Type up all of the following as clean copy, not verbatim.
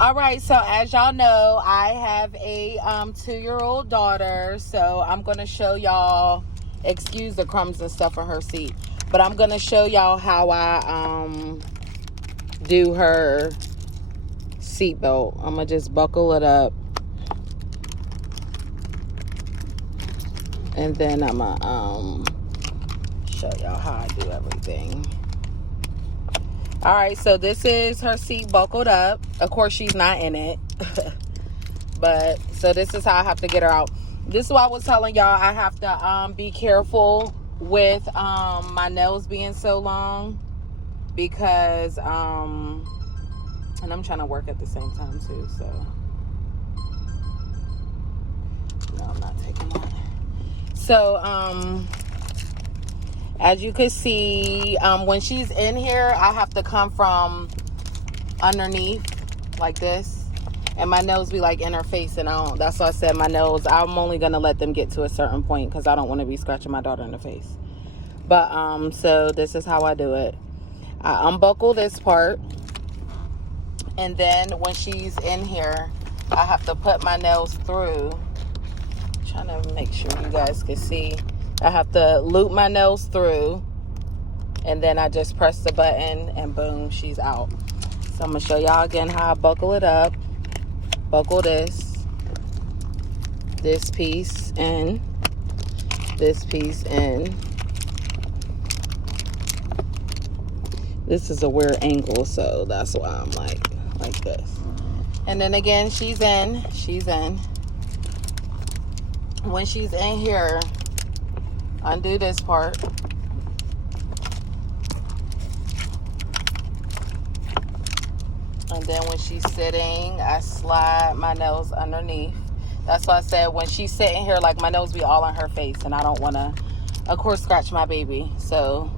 All right, so as y'all know, I have a 2-year-old daughter, so I'm going to show y'all, excuse the crumbs and stuff on her seat, but I'm going to show y'all how I do her seatbelt. I'm going to just buckle it up, and then I'm going to show y'all how I do everything. All right, so this is her seat buckled up. Of course, she's not in it. But, so this is how I have to get her out. This is why I was telling y'all I have to be careful with my nails being so long. Because, and I'm trying to work at the same time too, so. No, I'm not taking that. So, as you can see, when she's in here, I have to come from underneath like this, and my nails be like in her face, and that's why I said my nails, I'm only gonna let them get to a certain point because I don't want to be scratching my daughter in the face. But so this is how I do it. I unbuckle this part, and then when she's in here, I have to put my nails through. I'm trying to make sure you guys can see. I have to loop my nails through, and then I just press the button, and boom, she's out. So I'm going to show y'all again how I buckle it up. Buckle this piece in, this piece in. This is a weird angle, so that's why I'm like this. And then again, she's in. When she's in here, undo this part. And then when she's sitting, I slide my nails underneath. That's why I said when she's sitting here, like my nails be all on her face, and I don't want to, of course, scratch my baby. So,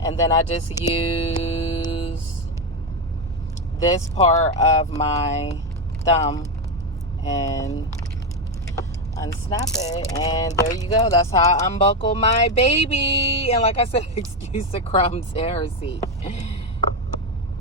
and then I just use this part of my thumb and unsnap it, and there you go. That's how I unbuckle my baby. And like I said, excuse the crumbs in her seat.